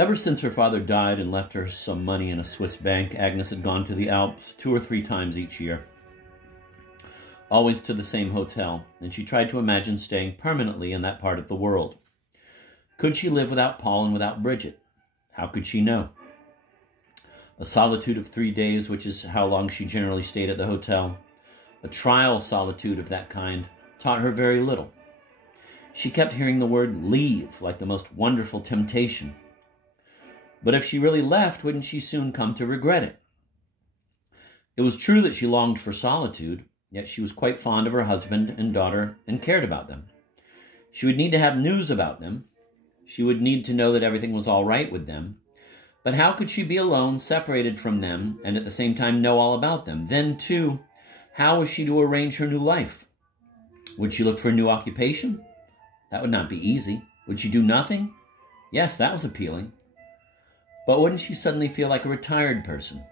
Ever since her father died and left her some money in a Swiss bank, Agnes had gone to the Alps 2 or 3 times each year, always to the same hotel, and she tried to imagine staying permanently in that part of the world. Could she live without Paul and without Bridget? How could she know? A solitude of 3 days, which is how long she generally stayed at the hotel, a trial solitude of that kind, taught her very little. She kept hearing the word leave like the most wonderful temptation. But if she really left, wouldn't she soon come to regret it? It was true that she longed for solitude, yet she was quite fond of her husband and daughter and cared about them. She would need to have news about them. She would need to know that everything was all right with them. But how could she be alone, separated from them, and at the same time know all about them? Then, too, how was she to arrange her new life? Would she look for a new occupation? That would not be easy. Would she do nothing? Yes, that was appealing. But wouldn't she suddenly feel like a retired person?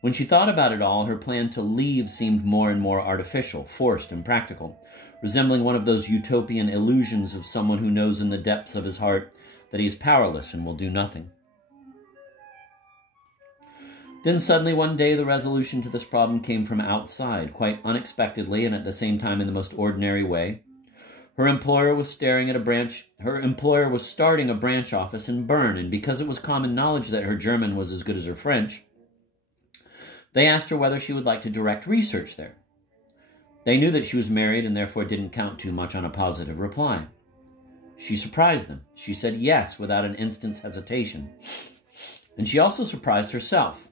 When she thought about it all, her plan to leave seemed more and more artificial, forced, and practical, resembling one of those utopian illusions of someone who knows in the depths of his heart that he is powerless and will do nothing. Then suddenly one day the resolution to this problem came from outside, quite unexpectedly and at the same time in the most ordinary way. Her employer was starting a branch office in Bern, and because it was common knowledge that her German was as good as her French, they asked her whether she would like to direct research there. They knew that she was married and therefore didn't count too much on a positive reply. She surprised them. She said yes without an instant's hesitation. And she also surprised herself.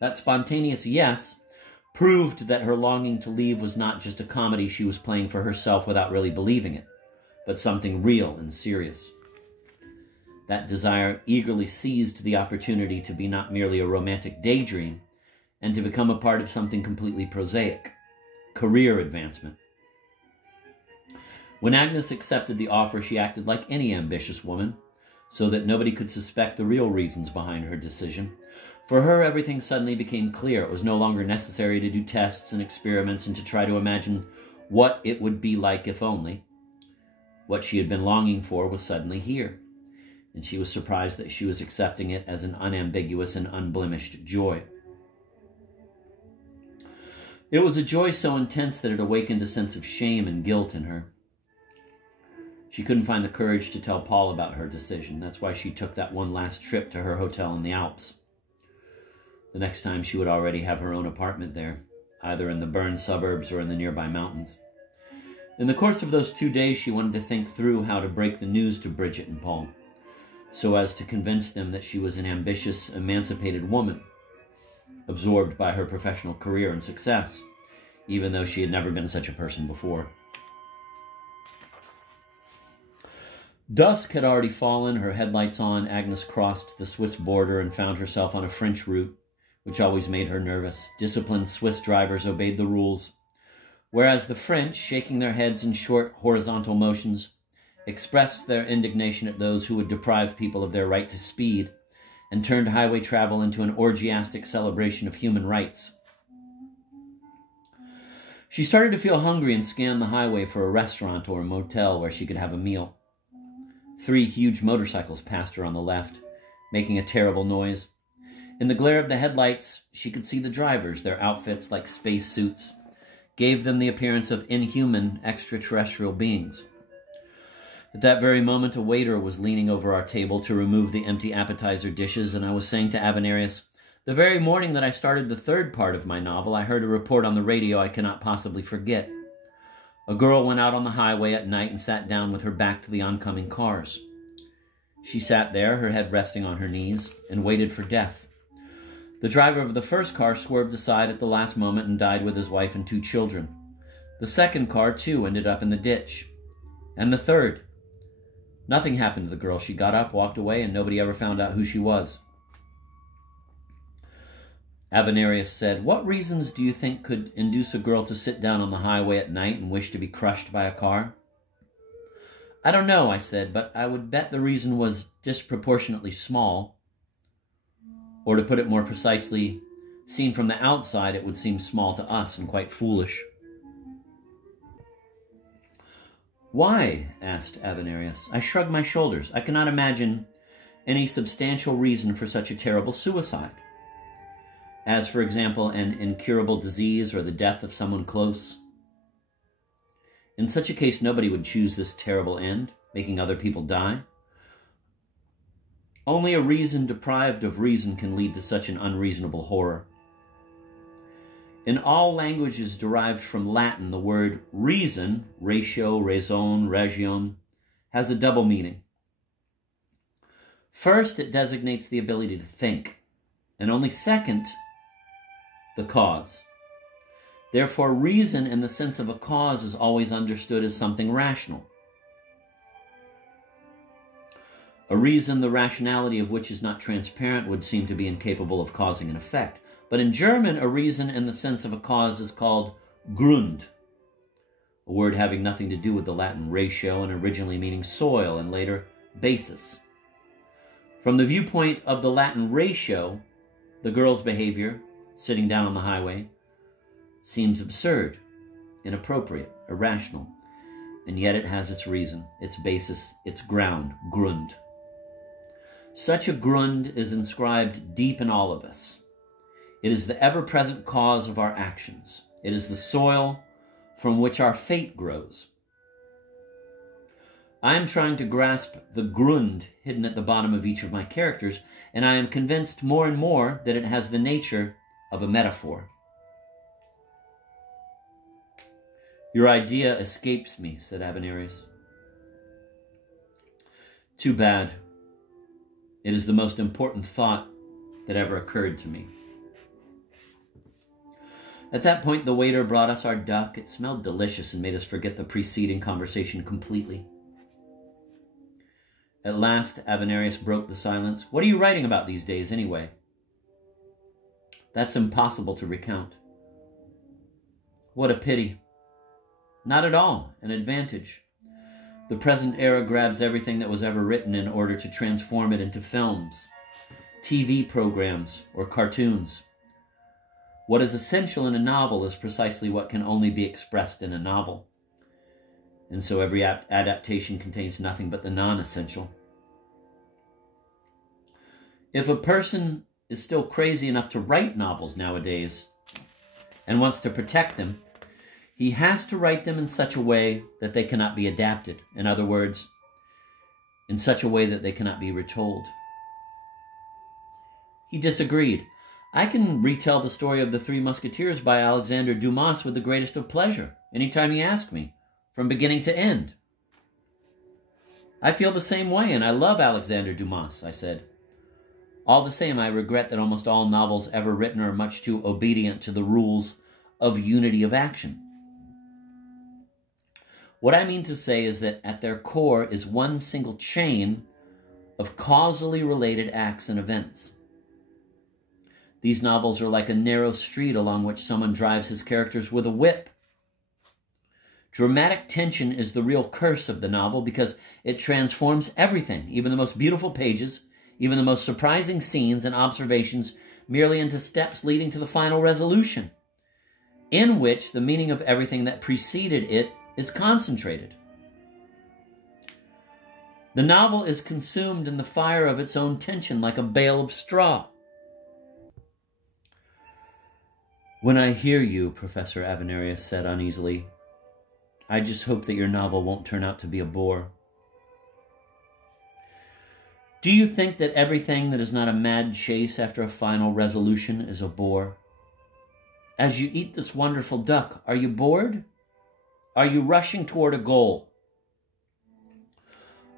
That spontaneous yes proved that her longing to leave was not just a comedy she was playing for herself without really believing it, but something real and serious. That desire eagerly seized the opportunity to be not merely a romantic daydream, and to become a part of something completely prosaic, career advancement. When Agnes accepted the offer, she acted like any ambitious woman, so that nobody could suspect the real reasons behind her decision. For her, everything suddenly became clear. It was no longer necessary to do tests and experiments and to try to imagine what it would be like if only. What she had been longing for was suddenly here, and she was surprised that she was accepting it as an unambiguous and unblemished joy. It was a joy so intense that it awakened a sense of shame and guilt in her. She couldn't find the courage to tell Paul about her decision. That's why she took that one last trip to her hotel in the Alps. The next time she would already have her own apartment there, either in the Bern suburbs or in the nearby mountains. In the course of those 2 days, she wanted to think through how to break the news to Bridget and Paul, so as to convince them that she was an ambitious, emancipated woman, absorbed by her professional career and success, even though she had never been such a person before. Dusk had already fallen, her headlights on. Agnes crossed the Swiss border and found herself on a French route, which always made her nervous. Disciplined Swiss drivers obeyed the rules, whereas the French, shaking their heads in short horizontal motions, expressed their indignation at those who would deprive people of their right to speed and turned highway travel into an orgiastic celebration of human rights. She started to feel hungry and scanned the highway for a restaurant or a motel where she could have a meal. 3 huge motorcycles passed her on the left, making a terrible noise. In the glare of the headlights, she could see the drivers. Their outfits, like space suits, gave them the appearance of inhuman extraterrestrial beings. At that very moment, a waiter was leaning over our table to remove the empty appetizer dishes, and I was saying to Avenarius, "The very morning that I started the 3rd part of my novel, I heard a report on the radio I cannot possibly forget. A girl went out on the highway at night and sat down with her back to the oncoming cars. She sat there, her head resting on her knees, and waited for death. The driver of the first car swerved aside at the last moment and died with his wife and 2 children. The second car, too, ended up in the ditch. And the third. Nothing happened to the girl. She got up, walked away, and nobody ever found out who she was." Avenarius said, "What reasons do you think could induce a girl to sit down on the highway at night and wish to be crushed by a car?" "I don't know," I said, "but I would bet the reason was disproportionately small. Or to put it more precisely, seen from the outside, it would seem small to us and quite foolish." "Why?" asked Avenarius. I shrugged my shoulders. I cannot imagine any substantial reason for such a terrible suicide, as, for example, an incurable disease or the death of someone close. In such a case, nobody would choose this terrible end, making other people die. Only a reason deprived of reason can lead to such an unreasonable horror. In all languages derived from Latin, the word reason, ratio, raison, region, has a double meaning. First, it designates the ability to think, and only second, the cause. Therefore, reason in the sense of a cause is always understood as something rational. A reason, the rationality of which is not transparent, would seem to be incapable of causing an effect. But in German, a reason in the sense of a cause is called Grund, a word having nothing to do with the Latin ratio and originally meaning soil and later basis. From the viewpoint of the Latin ratio, the girl's behavior, sitting down on the highway, seems absurd, inappropriate, irrational, and yet it has its reason, its basis, its ground, Grund. Such a Grund is inscribed deep in all of us. It is the ever-present cause of our actions. It is the soil from which our fate grows. I am trying to grasp the Grund hidden at the bottom of each of my characters, and I am convinced more and more that it has the nature of a metaphor. Your idea escapes me, said Avenarius. Too bad. It is the most important thought that ever occurred to me. At that point, the waiter brought us our duck. It smelled delicious and made us forget the preceding conversation completely. At last, Avenarius broke the silence. What are you writing about these days, anyway? That's impossible to recount. What a pity. Not at all. An advantage. The present era grabs everything that was ever written in order to transform it into films, TV programs, or cartoons. What is essential in a novel is precisely what can only be expressed in a novel. And so every adaptation contains nothing but the non-essential. If a person is still crazy enough to write novels nowadays and wants to protect them, he has to write them in such a way that they cannot be adapted. In other words, in such a way that they cannot be retold. He disagreed. I can retell the story of the Three Musketeers by Alexander Dumas with the greatest of pleasure, anytime you ask me, from beginning to end. I feel the same way, and I love Alexander Dumas, I said. All the same, I regret that almost all novels ever written are much too obedient to the rules of unity of action. What I mean to say is that at their core is one single chain of causally related acts and events. These novels are like a narrow street along which someone drives his characters with a whip. Dramatic tension is the real curse of the novel because it transforms everything, even the most beautiful pages, even the most surprising scenes and observations, merely into steps leading to the final resolution, in which the meaning of everything that preceded it is concentrated. The novel is consumed in the fire of its own tension like a bale of straw. When I hear you, Professor Avenarius said uneasily, I just hope that your novel won't turn out to be a bore. Do you think that everything that is not a mad chase after a final resolution is a bore? As you eat this wonderful duck, are you bored? Are you rushing toward a goal?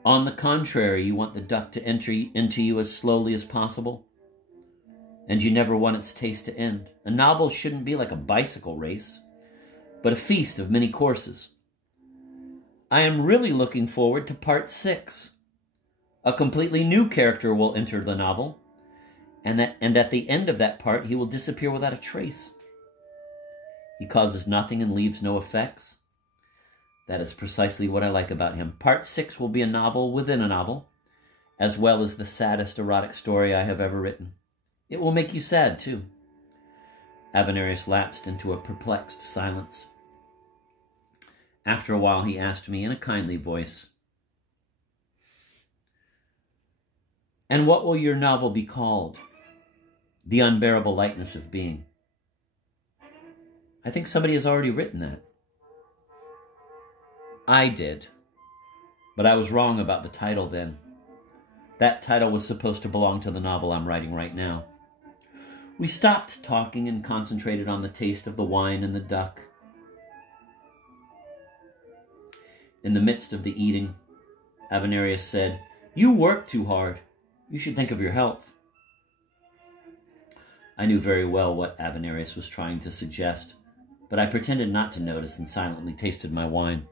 On the contrary, you want the duck to enter into you as slowly as possible, and you never want its taste to end. A novel shouldn't be like a bicycle race, but a feast of many courses. I am really looking forward to part 6. A completely new character will enter the novel, and at the end of that part, he will disappear without a trace. He causes nothing and leaves no effects. That is precisely what I like about him. Part 6 will be a novel within a novel, as well as the saddest erotic story I have ever written. It will make you sad, too. Avenarius lapsed into a perplexed silence. After a while, he asked me in a kindly voice, And what will your novel be called? The Unbearable Lightness of Being. I think somebody has already written that. I did, but I was wrong about the title then. That title was supposed to belong to the novel I'm writing right now. We stopped talking and concentrated on the taste of the wine and the duck. In the midst of the eating, Avenarius said, "You work too hard. You should think of your health." I knew very well what Avenarius was trying to suggest, but I pretended not to notice and silently tasted my wine.